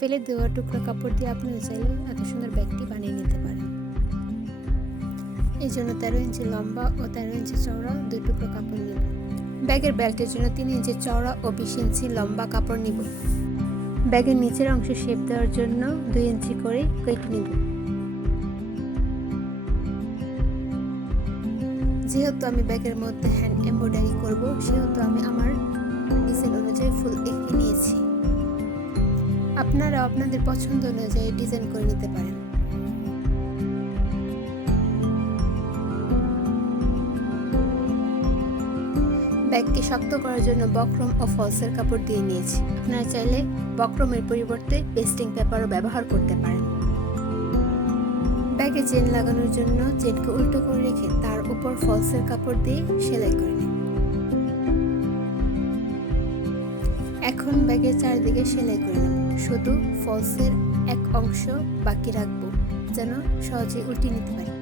ফেলে দেওয়া টুকরো কাপড় দিয়ে আপনিও চাইলে এত সুন্দর ব্যাগটি বানিয়ে নিতে পারেন। এই জন্য 13 ইঞ্চি লম্বা ও 13 ইঞ্চি চওড়া 2 টুকরো কাপড় নিব। ব্যাগের বেল্টের জন্য 3 ইঞ্চি চওড়া ও 20 ইঞ্চি লম্বা কাপড় নিব। ব্যাগের নিচের অংশে শেপ দেওয়ার জন্য 2 ইঞ্চি করে কেটে নিব। যেহেতু আমি ব্যাগের মধ্যে হ্যান্ড এমব্রয়ডারি করব, সেহেতু আমি আমার ডিজাইন অনুযায়ী ফুল এঁকে নিয়েছি। আপনারা আপনাদের পছন্দ অনুযায়ী ডিজাইন করে নিতে পারেন। ব্যাগকে শক্ত করার জন্য বক্রম ও ফলসের কাপড় দিয়ে নিয়েছি। আপনারা চাইলে বক্রমের পরিবর্তে পেস্টিং পেপারও ব্যবহার করতে পারেন। ব্যাগে চেন লাগানোর জন্য চেনকে উল্টো করে রেখে তার উপর ফলসের কাপড় দিয়ে সেলাই করে নিন। এখন ব্যাগের চারদিকে সেলাই করে নেব। শুধু ফলসের এক অংশ বাকি রাখবো, যেন সহজে উল্টে নিতে পারি।